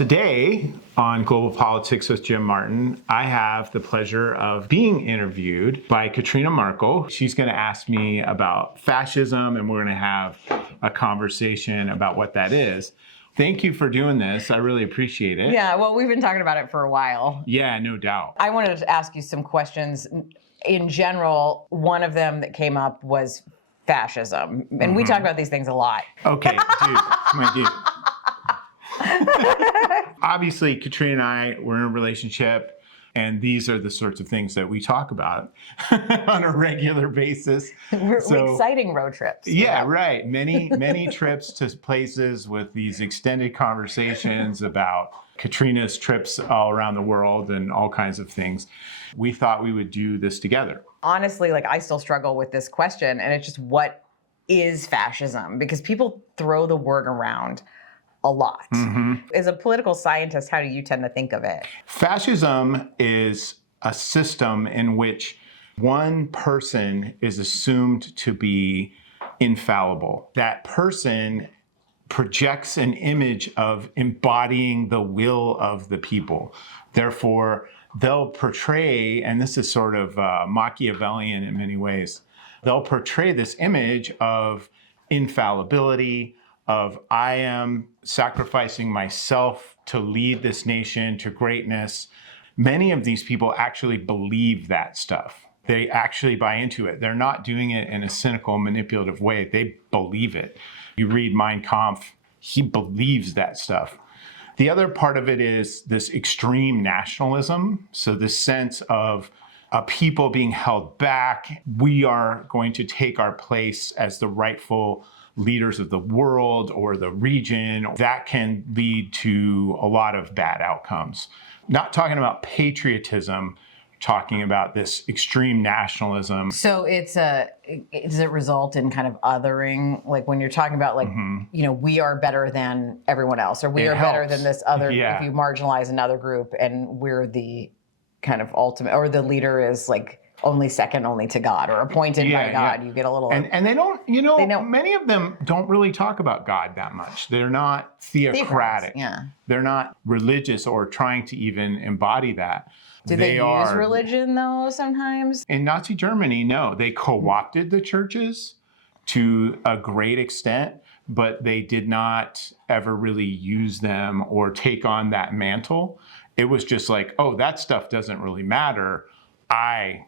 Today on Global Politics with Jim Martin, I have the pleasure of being interviewed by Katrina Markel. She's going to ask me about fascism, and we're going to have a conversation about what that is. Thank you for doing this. I really appreciate it. Yeah, well, we've been talking about it for a while. Yeah, no doubt. I wanted to ask you some questions. In general, one of them that came up was fascism. And we talk about these things a lot. Okay, dude, my dude. Obviously, Katrina and I, we're in a relationship, and these are the sorts of things that we talk about on a regular basis. Exciting road trips. Yeah, right. Many trips to places with these extended conversations about Katrina's trips all around the world and all kinds of things. We thought we would do this together. Honestly, I still struggle with this question, and it's just, what is fascism? Because people throw the word around a lot. As a political scientist, how do you tend to think of it? Fascism is a system in which one person is assumed to be infallible. That person projects an image of embodying the will of the people. Therefore, they'll portray, and this is sort of Machiavellian in many ways, they'll portray this image of infallibility, of I am sacrificing myself to lead this nation to greatness. Many of these people actually believe that stuff. They actually buy into it. They're not doing it in a cynical, manipulative way. They believe it. You read Mein Kampf, he believes that stuff. The other part of it is this extreme nationalism. So this sense of a people being held back. We are going to take our place as the rightful leaders of the world or the region. That can lead to a lot of bad outcomes. Not talking about patriotism, talking about this extreme nationalism. So does it result in kind of othering? Like when you're talking about we are better than everyone else, or we are better than this other, if you marginalize another group and we're the kind of ultimate, or the leader is second only to God or appointed by God, you get a little... And they don't, many of them don't really talk about God that much. They're not theocratic. Yeah. They're not religious or trying to even embody that. Do they use religion, though, sometimes? In Nazi Germany, no. They co-opted the churches to a great extent, but they did not ever really use them or take on that mantle. It was just like, oh, that stuff doesn't really matter. I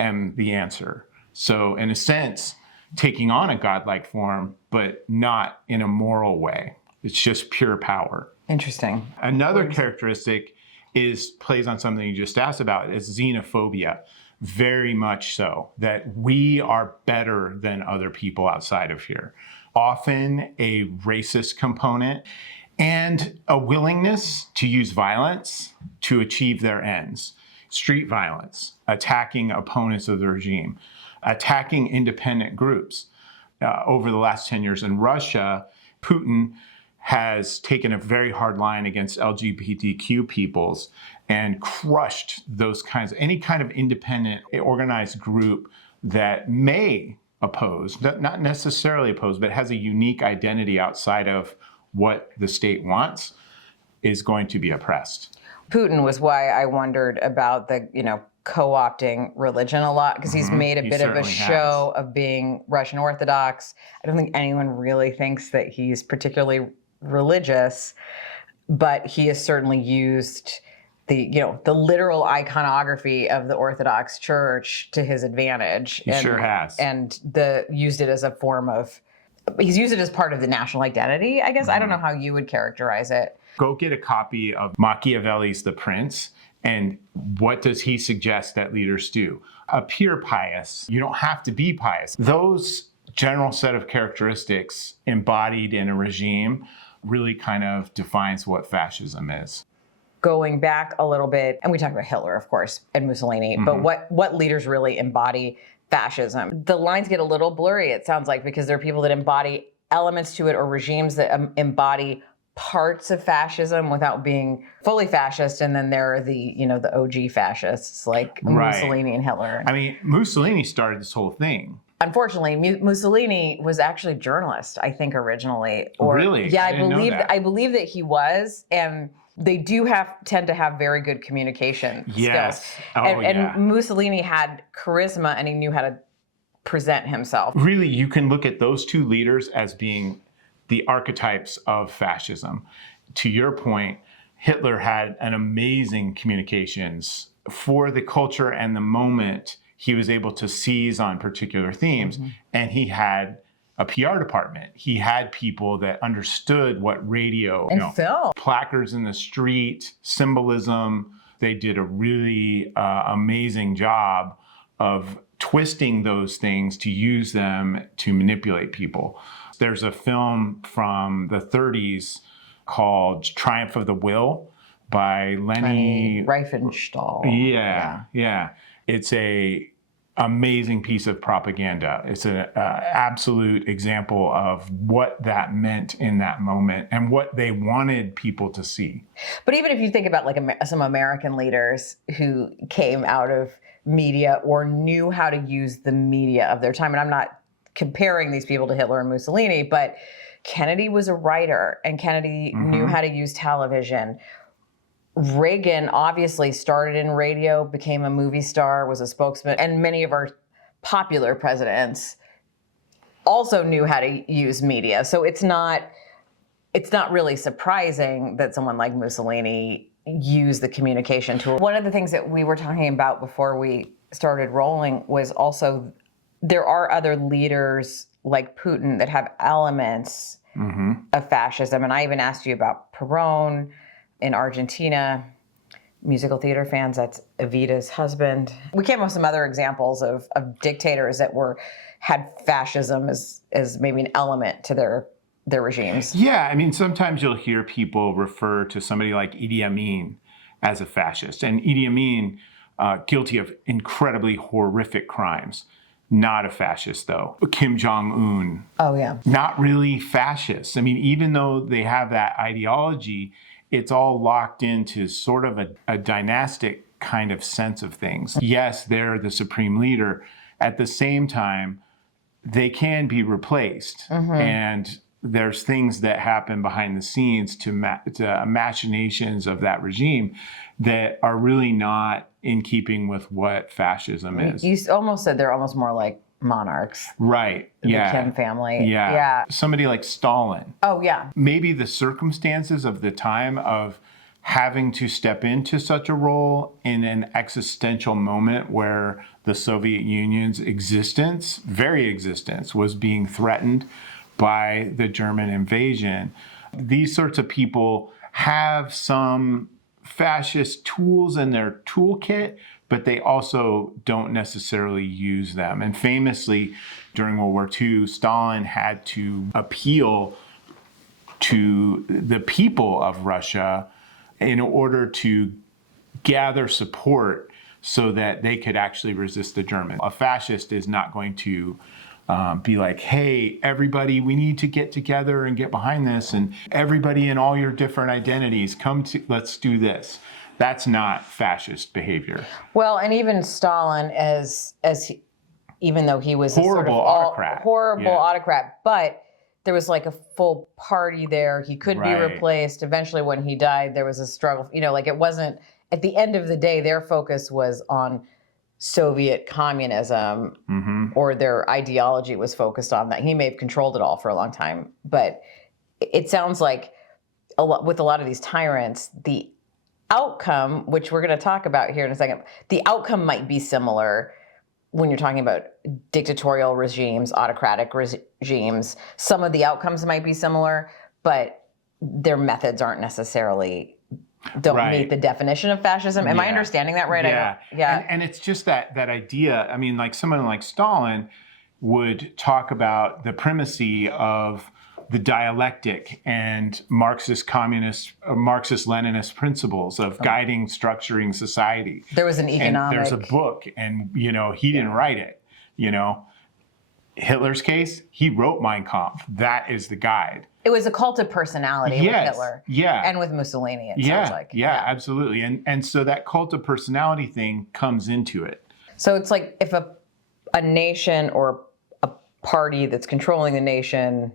am the answer. So in a sense, taking on a godlike form, but not in a moral way. It's just pure power. Interesting. Another characteristic plays on something you just asked about, is xenophobia. Very much so, that we are better than other people outside of here. Often a racist component and a willingness to use violence to achieve their ends. Street violence, attacking opponents of the regime, attacking independent groups. Over the last 10 years in Russia, Putin has taken a very hard line against LGBTQ peoples and crushed any kind of independent organized group that may oppose, not necessarily oppose, but has a unique identity outside of what the state wants, is going to be oppressed. Putin was why I wondered about the, co-opting religion a lot, because he's made a bit of a show of being Russian Orthodox. I don't think anyone really thinks that he's particularly religious, but he has certainly used the literal iconography of the Orthodox Church to his advantage. He sure has. And used it as a form of, he's used it as part of the national identity, I guess. I don't know how you would characterize it. Go get a copy of Machiavelli's The Prince, and what does he suggest that leaders do? Appear pious. You don't have to be pious. Those general set of characteristics embodied in a regime really kind of defines what fascism is. Going back a little bit, and we talked about Hitler, of course, and Mussolini, but what leaders really embody fascism? The lines get a little blurry, it sounds like, because there are people that embody elements to it, or regimes that embody parts of fascism without being fully fascist, and then there are the OG fascists like Mussolini and Hitler. I mean, Mussolini started this whole thing. Unfortunately, Mussolini was actually a journalist, I think, originally. Really? Yeah, I believe that he was, and they do tend to have very good communication Yes. skills. Oh, and Mussolini had charisma and he knew how to present himself. Really, you can look at those two leaders as being the archetypes of fascism. To your point, Hitler had an amazing communications for the culture and the moment. He was able to seize on particular themes, and he had a PR department. He had people that understood what radio, and film, placards in the street, symbolism. They did a really amazing job of twisting those things to use them to manipulate people. There's a film from the 30s called Triumph of the Will by Leni Riefenstahl. Yeah. It's a amazing piece of propaganda. It's an absolute example of what that meant in that moment and what they wanted people to see. But even if you think about like some American leaders who came out of media or knew how to use the media of their time, and I'm not comparing these people to Hitler and Mussolini, but Kennedy was a writer and Kennedy knew how to use television. Reagan obviously started in radio, became a movie star, was a spokesman, and many of our popular presidents also knew how to use media. So it's not really surprising that someone like Mussolini used the communication tool. One of the things that we were talking about before we started rolling was also there are other leaders like Putin that have elements of fascism. And I even asked you about Perón in Argentina. Musical theater fans, that's Evita's husband. We came up with some other examples of dictators that had fascism as maybe an element to their regimes. Yeah, I mean, sometimes you'll hear people refer to somebody like Idi Amin as a fascist. And Idi Amin, guilty of incredibly horrific crimes. Not a fascist, though. Kim Jong-un. Oh, yeah. Not really fascist. I mean, even though they have that ideology, it's all locked into sort of a dynastic kind of sense of things. Yes, they're the supreme leader. At the same time, they can be replaced. And there's things that happen behind the scenes to machinations of that regime that are really not in keeping with what fascism is. You almost said they're almost more like monarchs. Right. The Kim family. Yeah. Somebody like Stalin. Oh, yeah. Maybe the circumstances of the time of having to step into such a role in an existential moment where the Soviet Union's very existence, was being threatened by the German invasion. These sorts of people have some fascist tools in their toolkit, but they also don't necessarily use them. And famously, during World War II, Stalin had to appeal to the people of Russia in order to gather support so that they could actually resist the Germans. A fascist is not going to be like, hey, everybody, we need to get together and get behind this, and everybody in all your different identities, let's do this. That's not fascist behavior. Well, and even Stalin, even though he was horrible autocrat, but there was like a full party there. He could be replaced. Eventually, when he died, there was a struggle. Like it wasn't, at the end of the day, their focus was on Soviet communism, or their ideology was focused on that. He may have controlled it all for a long time, but it sounds like with a lot of these tyrants, the outcome, which we're going to talk about here in a second, the outcome might be similar when you're talking about dictatorial regimes, autocratic regimes. Some of the outcomes might be similar, but their methods aren't necessarily don't meet the definition of fascism. Am I understanding that right? Yeah. And it's just that idea. I mean, like someone like Stalin would talk about the primacy of the dialectic and Marxist-Leninist principles of guiding, structuring society. There was an economic... And there's a book, and he didn't write it. Hitler's case, he wrote Mein Kampf. That is the guide. It was a cult of personality with Hitler. Yeah. And with Mussolini, it sounds like. Yeah, absolutely. And so that cult of personality thing comes into it. So it's like if a nation or a party that's controlling the nation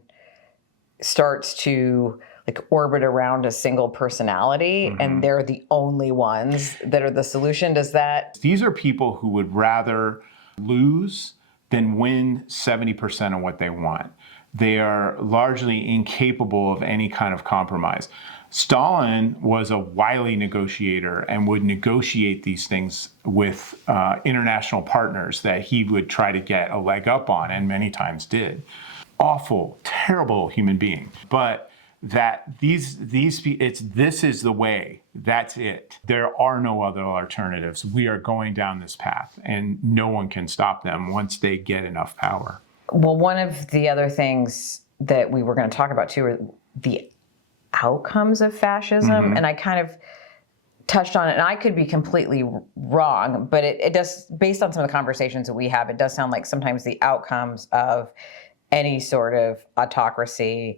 starts to like orbit around a single personality and they're the only ones that are the solution. Does that? These are people who would rather lose than win 70% of what they want. They are largely incapable of any kind of compromise. Stalin was a wily negotiator and would negotiate these things with international partners that he would try to get a leg up on, and many times did. Awful, terrible human being. But that this is the way. That's it. There are no other alternatives. We are going down this path, and no one can stop them once they get enough power. Well, one of the other things that we were going to talk about too are the outcomes of fascism, and I kind of touched on it, and I could be completely wrong, but it does, based on some of the conversations that we have, it does sound like sometimes the outcomes of any sort of autocracy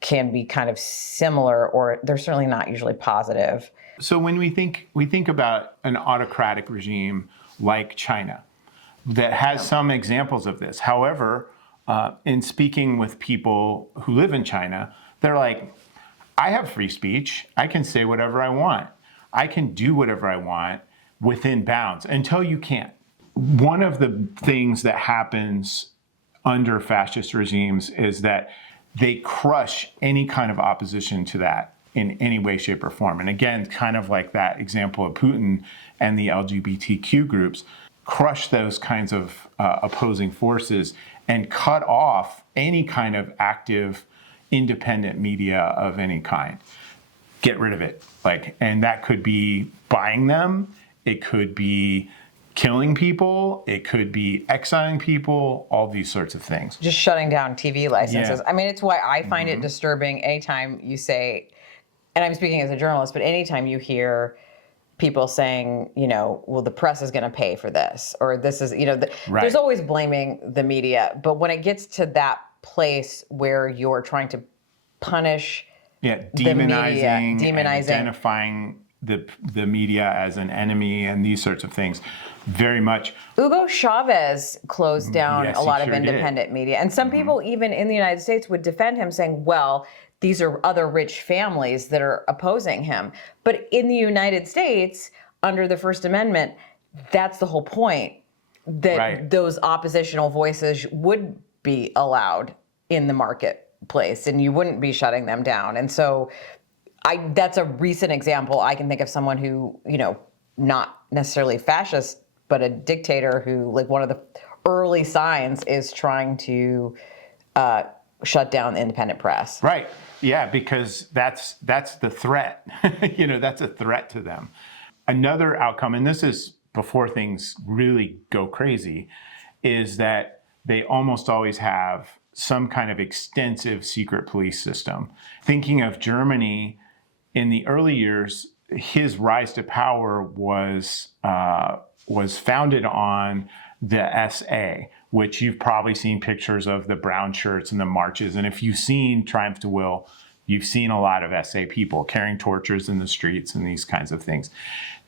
can be kind of similar, or they're certainly not usually positive. So when we think about an autocratic regime like China, that has some examples of this. However, in speaking with people who live in China, they're like, I have free speech. I can say whatever I want. I can do whatever I want within bounds until you can't. One of the things that happens under fascist regimes is that they crush any kind of opposition to that in any way, shape, or form. And again, kind of like that example of Putin and the LGBTQ groups, crush those kinds of opposing forces and cut off any kind of active, independent media of any kind. Get rid of it. And that could be buying them. It could be killing people. It could be exiling people, all these sorts of things. Just shutting down TV licenses. Yeah. I mean, it's why I find it disturbing anytime you say, and I'm speaking as a journalist, but anytime you hear people saying, well, the press is going to pay for this, or this is, there's always blaming the media. But when it gets to that place where you're trying to punish demonizing, demonizing, identifying the media as an enemy and these sorts of things, very much. Hugo Chavez closed down a lot of independent media. And some people, even in the United States, would defend him saying, well, these are other rich families that are opposing him. But in the United States, under the First Amendment, that's the whole point, that those oppositional voices would be allowed in the marketplace and you wouldn't be shutting them down. And so that's a recent example. I can think of someone who, not necessarily fascist, but a dictator who, like, one of the early signs is trying to shut down the independent press. Right. Yeah, because that's the threat. That's a threat to them. Another outcome, and this is before things really go crazy, is that they almost always have some kind of extensive secret police system. Thinking of Germany, in the early years, his rise to power was founded on the SA, which you've probably seen pictures of the brown shirts and the marches. And if you've seen Triumph to Will, you've seen a lot of SA people carrying torches in the streets and these kinds of things.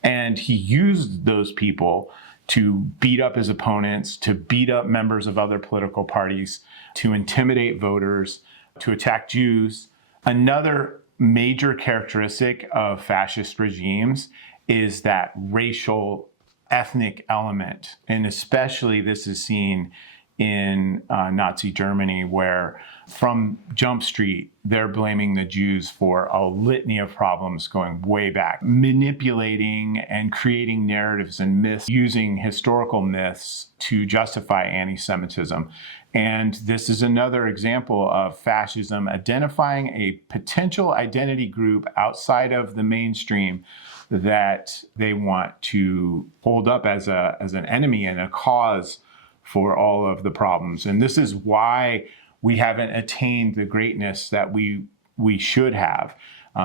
And he used those people to beat up his opponents, to beat up members of other political parties, to intimidate voters, to attack Jews. Another major characteristic of fascist regimes is that racial, ethnic element. And especially this is seen in Nazi Germany, where from Jump Street, they're blaming the Jews for a litany of problems going way back, manipulating and creating narratives and myths, using historical myths to justify anti-Semitism. And this is another example of fascism identifying a potential identity group outside of the mainstream that they want to hold up as an enemy and a cause for all of the problems. And this is why we haven't attained the greatness that we should have,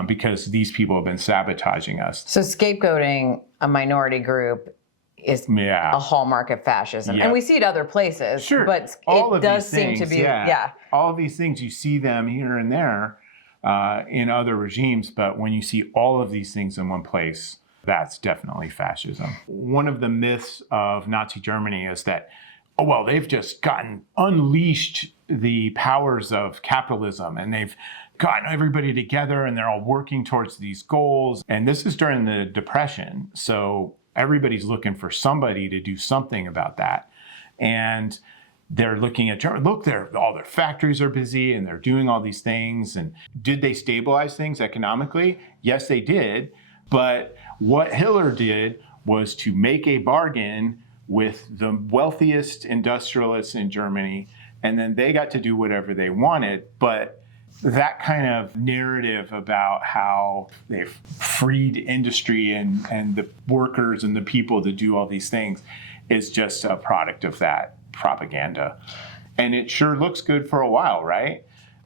because these people have been sabotaging us. So scapegoating a minority group is a hallmark of fascism. Yep. And we see it other places, but all it does seem to be, all of these things, you see them here and there in other regimes, but when you see all of these things in one place, that's definitely fascism. One of the myths of Nazi Germany is that, they've just unleashed the powers of capitalism and they've gotten everybody together and they're all working towards these goals. And this is during the Depression. So everybody's looking for somebody to do something about that. And they're looking at Germany. Look, all their factories are busy and they're doing all these things. And did they stabilize things economically? Yes, they did. But what Hitler did was to make a bargain with the wealthiest industrialists in Germany, and then they got to do whatever they wanted. But that kind of narrative about how they've freed industry and the workers and the people to do all these things is just a product of that propaganda. And it sure looks good for a while, right?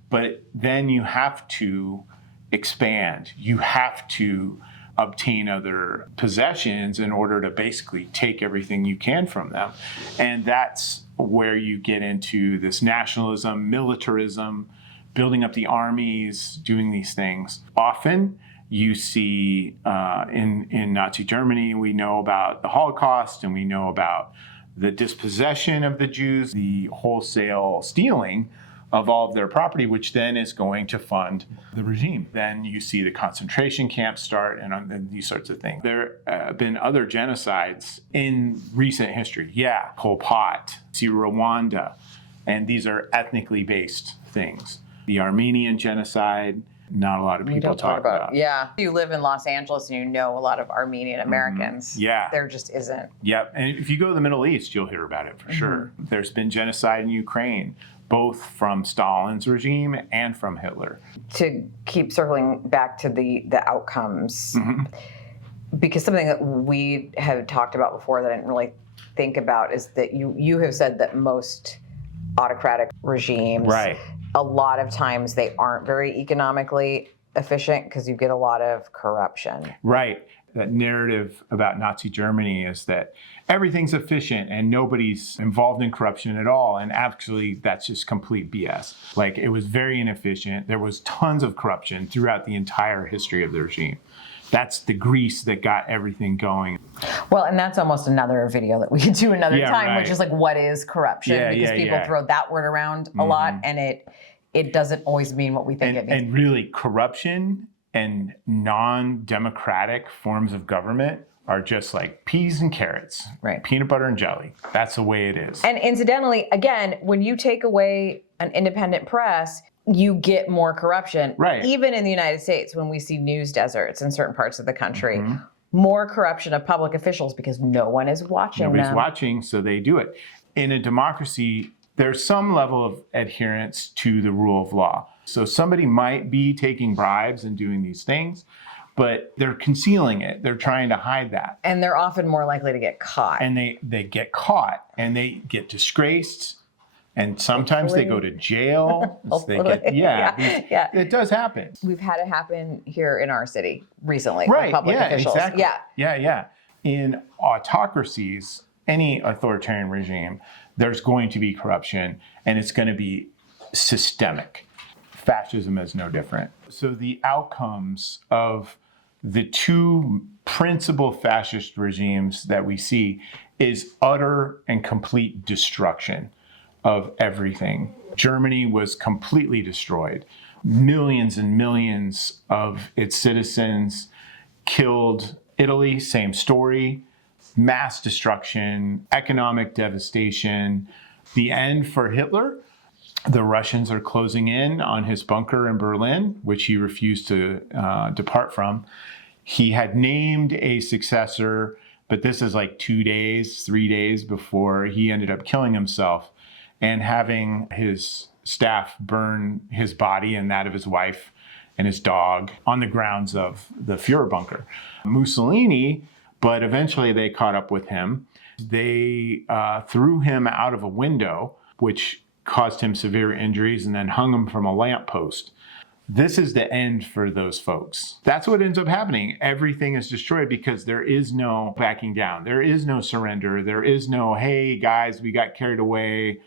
But then you have to expand. You have to obtain other possessions in order to basically take everything you can from them. And that's where you get into this nationalism, militarism, building up the armies, doing these things. Often you see in Nazi Germany, we know about the Holocaust and we know about the dispossession of the Jews, the wholesale stealing of all of their property, which then is going to fund the regime. Then you see the concentration camps start and these sorts of things. There have been other genocides in recent history. Yeah, Pol Pot, see Rwanda, and these are ethnically based things. The Armenian genocide, not a lot of people talk about. Yeah. You live in Los Angeles and you know a lot of Armenian Americans. Mm-hmm. Yeah. There just isn't. Yep. And if you go to the Middle East, you'll hear about it for sure. There's been genocide in Ukraine, both from Stalin's regime and from Hitler. To keep circling back to the outcomes, because something that we have talked about before that I didn't really think about is that you have said that most autocratic regimes, right, a lot of times they aren't very economically efficient because you get a lot of corruption. Right. That narrative about Nazi Germany is that everything's efficient and nobody's involved in corruption at all. And actually, that's just complete BS. Like, it was very inefficient. There was tons of corruption throughout the entire history of the regime. That's the grease that got everything going. Well, and that's almost another video that we could do another time, right. which is like, what is corruption? Because people throw that word around a lot, and it doesn't always mean what we think it means. And really, corruption and non-democratic forms of government are just like peas and carrots, right? Peanut butter and jelly. That's the way it is. And incidentally, again, when you take away an independent press, you get more corruption. Right. Even in the United States, when we see news deserts in certain parts of the country, more corruption of public officials because no one is watching Nobody's watching, so they do it. In a democracy, there's some level of adherence to the rule of law. So somebody might be taking bribes and doing these things, but they're concealing it. They're trying to hide that. And they're often more likely to get caught. And they get caught and they get disgraced. And sometimes they go to jail. It does happen. We've had it happen here in our city recently right, with public officials. Exactly. Yeah. In autocracies, any authoritarian regime, there's going to be corruption and it's going to be systemic. Fascism is no different. So the outcomes of the two principal fascist regimes that we see is utter and complete destruction of everything. Germany was completely destroyed. Millions and millions of its citizens killed. Italy, same story. Mass destruction, economic devastation. The end for Hitler. The Russians are closing in on his bunker in Berlin, which he refused to depart from. He had named a successor, but this is like 2 days, 3 days before he ended up killing himself and having his staff burn his body and that of his wife and his dog on the grounds of the Fuhrer bunker. Mussolini, but eventually they caught up with him. They threw him out of a window, which caused him severe injuries, and then hung him from a lamppost. This is the end for those folks. That's what ends up happening. Everything is destroyed because there is no backing down. There is no surrender. There is no, hey guys, we got carried away.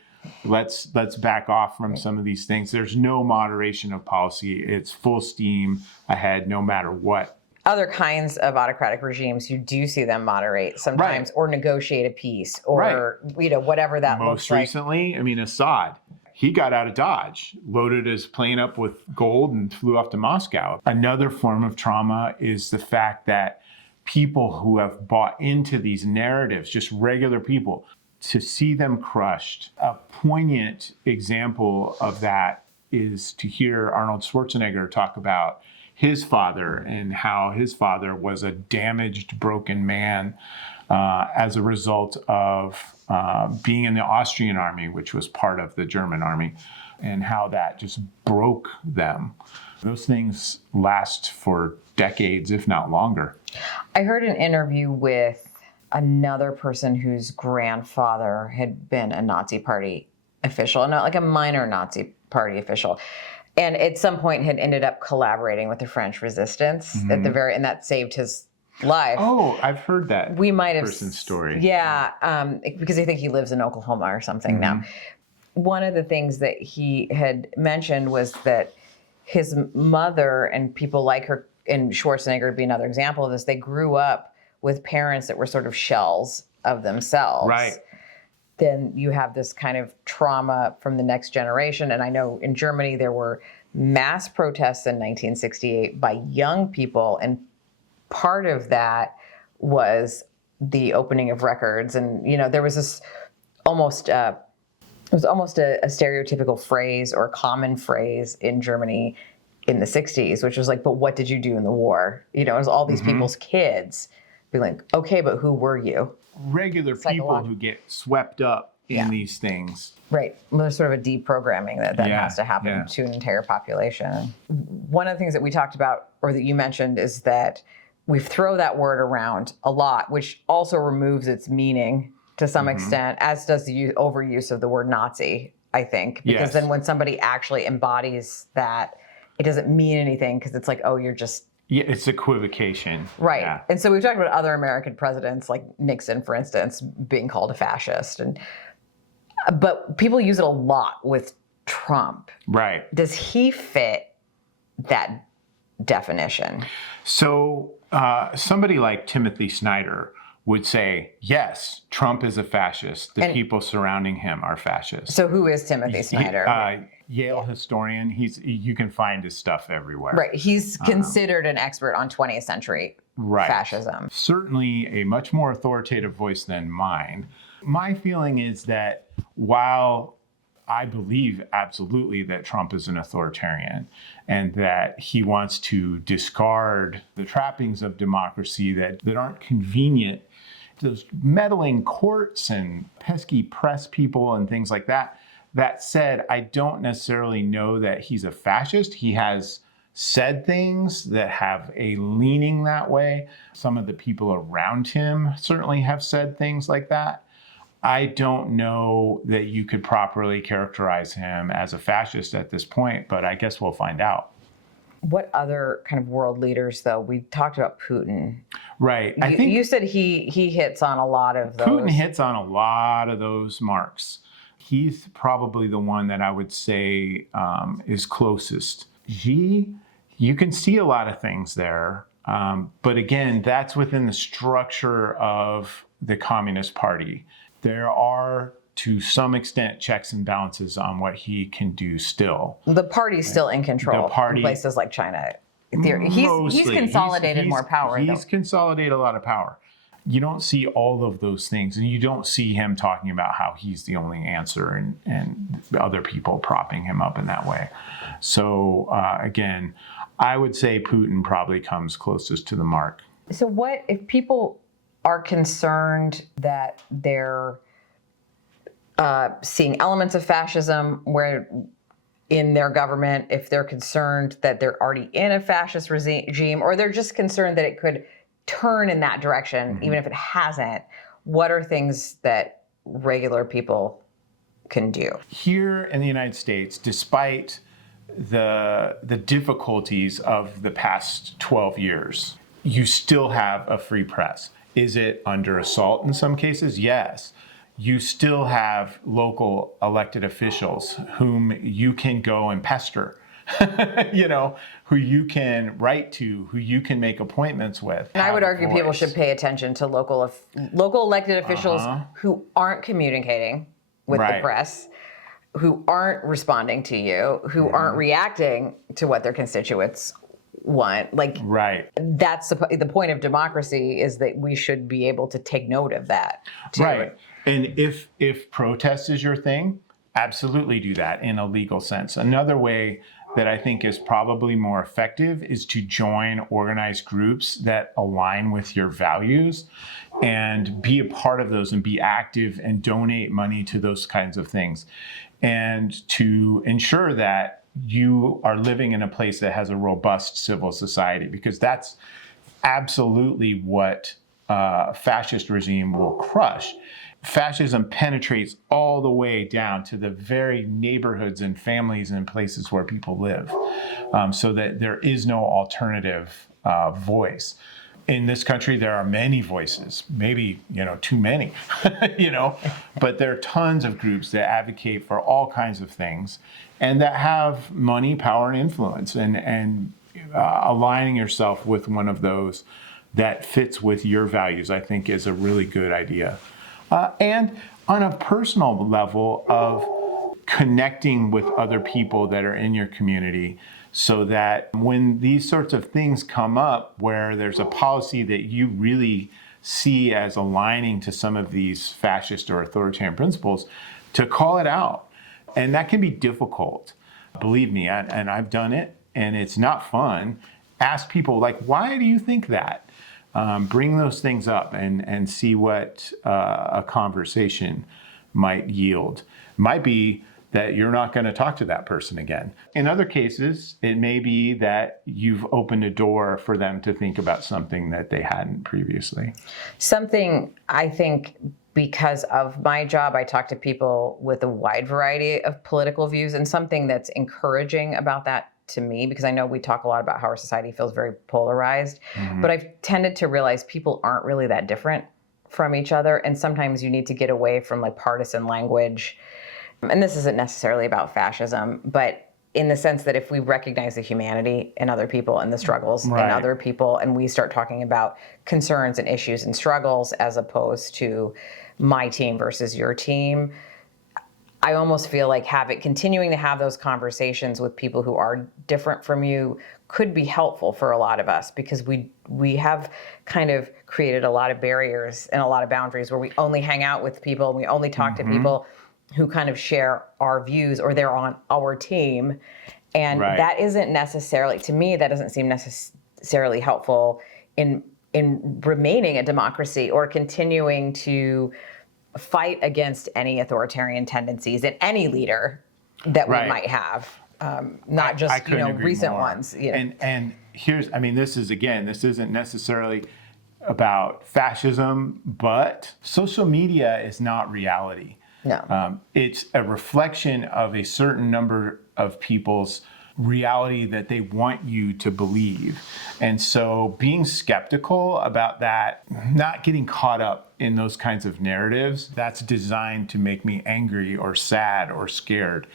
Let's back off from some of these things. There's no moderation of policy. It's full steam ahead no matter what. Other kinds of autocratic regimes, you do see them moderate sometimes, or negotiate a peace, or whatever that looks like. Most recently, Assad. he got out of Dodge, loaded his plane up with gold and flew off to Moscow. Another form of trauma is the fact that people who have bought into these narratives, just regular people, to see them crushed. A poignant example of that is to hear Arnold Schwarzenegger talk about his father and how his father was a damaged, broken man as a result of being in the Austrian army, which was part of the German army, and how that just broke them. Those things last for decades, if not longer. I heard an interview with another person whose grandfather had been a Nazi Party official, not like a minor Nazi Party official, and at some point had ended up collaborating with the French resistance at the very, and that saved his life. Oh, I've heard that. We might have person's story. Yeah, because I think he lives in Oklahoma or something now. One of the things that he had mentioned was that his mother and people like her, and Schwarzenegger would be another example of this, they grew up with parents that were sort of shells of themselves. Right. Then you have this kind of trauma from the next generation. And I know in Germany there were mass protests in 1968 by young people, and part of that was the opening of records. And, you know, there was this almost, it was almost a stereotypical phrase or a common phrase in Germany in the 60s, which was like, but what did you do in the war? You know, it was all these people's kids being like, okay, but who were you? Regular people who get swept up in these things. Right. Well, there's sort of a deprogramming that has to happen to an entire population. One of the things that we talked about, or that you mentioned, is that we throw that word around a lot, which also removes its meaning to some extent, as does the overuse of the word Nazi, I think. Because then when somebody actually embodies that, it doesn't mean anything, because it's like, oh, you're just... Yeah, it's equivocation. Right. Yeah. And so we've talked about other American presidents, like Nixon, for instance, being called a fascist. But people use it a lot with Trump. Right. Does he fit that definition? So somebody like Timothy Snyder would say, yes, Trump is a fascist. The people surrounding him are fascists. So who is Timothy Snyder? Yale historian. You can find his stuff everywhere. Right. He's considered an expert on 20th century fascism. Certainly a much more authoritative voice than mine. My feeling is that while I believe absolutely that Trump is an authoritarian and that he wants to discard the trappings of democracy that aren't convenient, those meddling courts and pesky press people and things like that. That said, I don't necessarily know that he's a fascist. He has said things that have a leaning that way. Some of the people around him certainly have said things like that. I don't know that you could properly characterize him as a fascist at this point, but I guess we'll find out. What other kind of world leaders, though? We talked about Putin. Right. I think you said he hits on a lot of those. Putin hits on a lot of those marks. He's probably the one that I would say is closest. Xi, you can see a lot of things there. But again, that's within the structure of the Communist Party. There are, to some extent, checks and balances on what he can do still. The party's still in control in places like China. He's consolidated more power. He's consolidated a lot of power. You don't see all of those things, and you don't see him talking about how he's the only answer and other people propping him up in that way. So again, I would say Putin probably comes closest to the mark. So what if people are concerned that they're seeing elements of fascism where in their government, if they're concerned that they're already in a fascist regime, or they're just concerned that it could turn in that direction, even if it hasn't, what are things that regular people can do? Here in the United States, despite the difficulties of the past 12 years, you still have a free press. Is it under assault in some cases? Yes. You still have local elected officials whom you can go and pester, who you can write to, who you can make appointments with. And I would argue people should pay attention to local elected officials who aren't communicating with the press. who aren't responding to you, who aren't reacting to what their constituents want. Like, right. That's the point of democracy, is that we should be able to take note of that too. Right. And if protest is your thing, absolutely do that in a legal sense. Another way that I think is probably more effective is to join organized groups that align with your values and be a part of those and be active and donate money to those kinds of things. And to ensure that you are living in a place that has a robust civil society, because that's absolutely what fascist regime will crush. Fascism penetrates all the way down to the very neighborhoods and families and places where people live, so that there is no alternative voice. In this country, there are many voices, maybe, too many, but there are tons of groups that advocate for all kinds of things and that have money, power, and influence. And aligning yourself with one of those that fits with your values, I think, is a really good idea. And on a personal level of connecting with other people that are in your community, so that when these sorts of things come up where there's a policy that you really see as aligning to some of these fascist or authoritarian principles, to call it out. And that can be difficult, believe me, and I've done it, and it's not fun. Ask people, like, why do you think that? Bring those things up and see what a conversation might yield. Might be that you're not going to talk to that person again. In other cases, it may be that you've opened a door for them to think about something that they hadn't previously. Something, I think, because of my job, I talk to people with a wide variety of political views, and something that's encouraging about that to me, because I know we talk a lot about how our society feels very polarized, but I've tended to realize people aren't really that different from each other. And sometimes you need to get away from like partisan language. And this isn't necessarily about fascism, but in the sense that if we recognize the humanity in other people and the struggles in other people, and we start talking about concerns and issues and struggles as opposed to my team versus your team, I almost feel like continuing to have those conversations with people who are different from you could be helpful for a lot of us, because we have kind of created a lot of barriers and a lot of boundaries where we only hang out with people and we only talk to people who kind of share our views or they're on our team. And that isn't necessarily, to me, that doesn't seem necessarily helpful in remaining a democracy or continuing to fight against any authoritarian tendencies in any leader that we might have, not just recent ones. And here's, this isn't necessarily about fascism, but social media is not reality. No. It's a reflection of a certain number of people's reality that they want you to believe. And so being skeptical about that, not getting caught up in those kinds of narratives, that's designed to make me angry or sad or scared.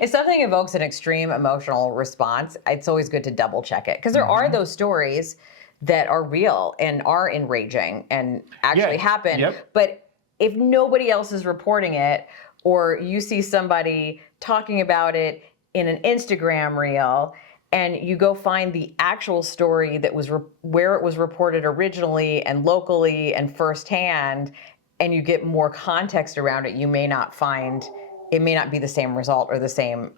If something evokes an extreme emotional response, it's always good to double check it, because there are those stories that are real and are enraging and actually happen. But if nobody else is reporting it, or you see somebody talking about it in an Instagram reel, and you go find the actual story that was where it was reported originally and locally and firsthand, and you get more context around it, it may not be the same result or the same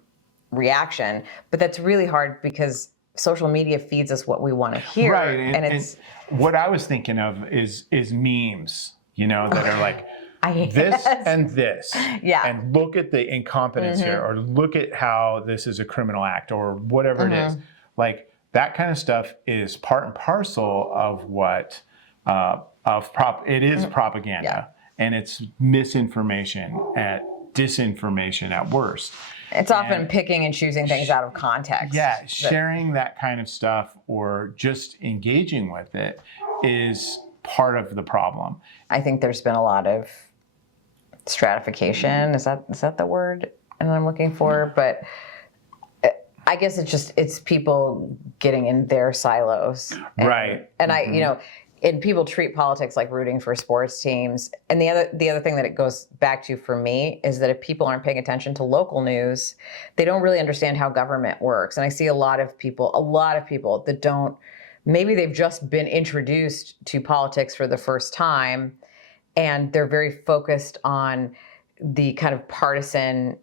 reaction. But that's really hard, because social media feeds us what we want to hear. Right, and what I was thinking of is memes, that are like, this and this, and look at the incompetence here, or look at how this is a criminal act, or whatever it is. Like, that kind of stuff is part and parcel of what it is propaganda, and it's misinformation at disinformation at worst. It's often picking and choosing things out of context. Yeah, sharing that kind of stuff or just engaging with it is part of the problem. I think there's been a lot of stratification. Is that the word I'm looking for? But I guess it's people getting in their silos. And And people treat politics like rooting for sports teams. And the other thing that it goes back to for me is that if people aren't paying attention to local news, they don't really understand how government works. And I see a lot of people that don't, maybe they've just been introduced to politics for the first time, and they're very focused on the kind of partisan,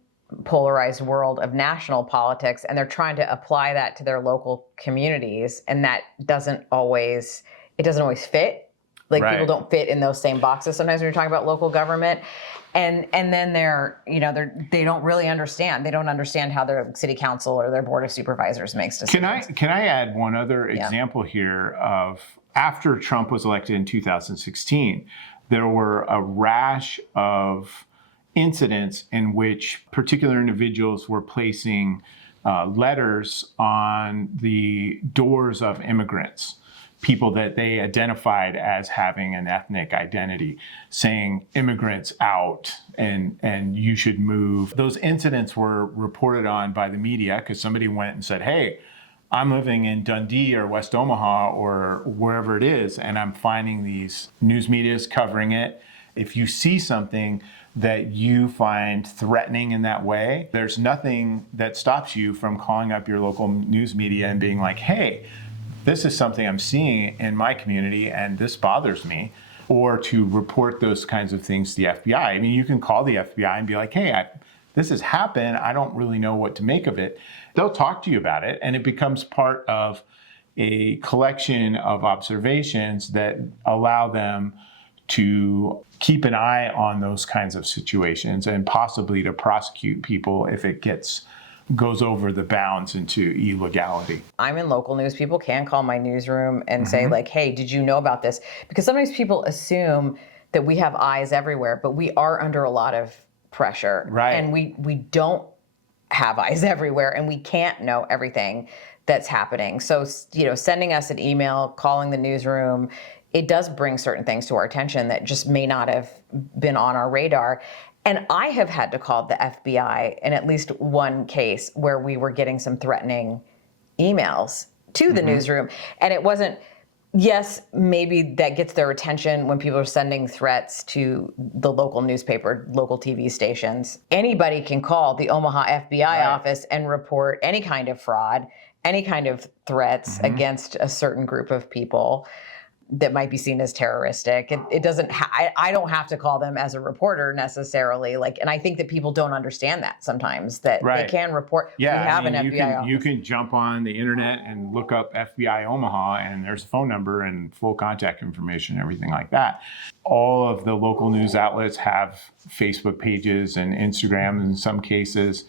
polarized world of national politics, and they're trying to apply that to their local communities, and that doesn't always fit. Like, right. People don't fit in those same boxes sometimes when you're talking about local government. And then they don't really understand. They don't understand how their city council or their board of supervisors makes decisions. Can I add one other example here of after Trump was elected in 2016, there were a rash of incidents in which particular individuals were placing letters on the doors of immigrants, people that they identified as having an ethnic identity, saying immigrants out and you should move. Those incidents were reported on by the media because somebody went and said, hey, I'm living in Dundee or West Omaha or wherever it is, and I'm finding these news medias covering it. If you see something that you find threatening in that way, there's nothing that stops you from calling up your local news media and being like, hey, this is something I'm seeing in my community and this bothers me, or to report those kinds of things to the FBI. I mean, you can call the FBI and be like, hey, this has happened. I don't really know what to make of it. They'll talk to you about it, and it becomes part of a collection of observations that allow them to keep an eye on those kinds of situations and possibly to prosecute people if it goes over the bounds into illegality. I'm in local news. People can call my newsroom and say like, hey, did you know about this? Because sometimes people assume that we have eyes everywhere, but we are under a lot of pressure. Right. And we don't have eyes everywhere, and we can't know everything that's happening. So, sending us an email, calling the newsroom, it does bring certain things to our attention that just may not have been on our radar. And I have had to call the FBI in at least one case where we were getting some threatening emails to the newsroom. And it wasn't, yes, maybe that gets their attention when people are sending threats to the local newspaper, local TV stations. Anybody can call the Omaha FBI office and report any kind of fraud, any kind of threats against a certain group of people that might be seen as terroristic. It doesn't. I don't have to call them as a reporter necessarily. And I think that people don't understand that sometimes that they can report. Yeah, we have an FBI office. You can jump on the internet and look up FBI Omaha, and there's a phone number and full contact information, everything like that. All of the local news outlets have Facebook pages and Instagram in some cases.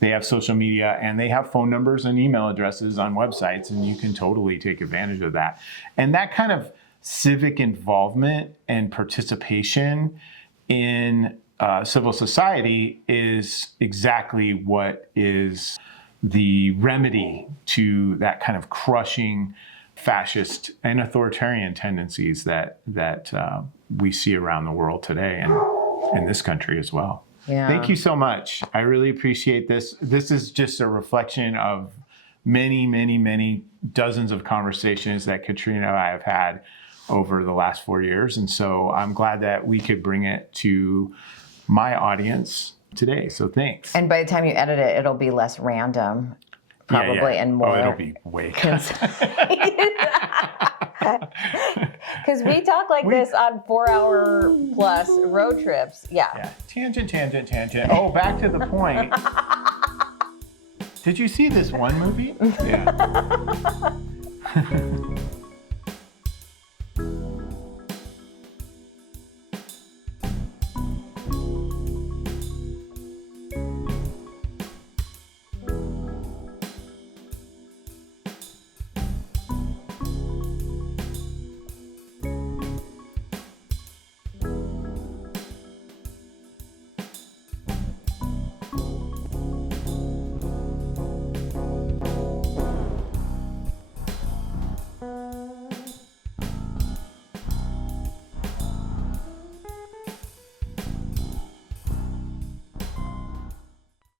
They have social media, and they have phone numbers and email addresses on websites, and you can totally take advantage of that. And that kind of civic involvement and participation in civil society is exactly what is the remedy to that kind of crushing fascist and authoritarian tendencies that we see around the world today and in this country as well. Yeah. Thank you so much. I really appreciate this. This is just a reflection of many, many, many dozens of conversations that Katrina and I have had over the last 4 years. And so I'm glad that we could bring it to my audience today. So thanks. And by the time you edit it, it'll be less random, probably, and more. Oh, it'll be way. Because we talk like this on 4-hour plus road trips. Yeah. Tangent. Oh, back to the point. Did you see this one movie? Yeah.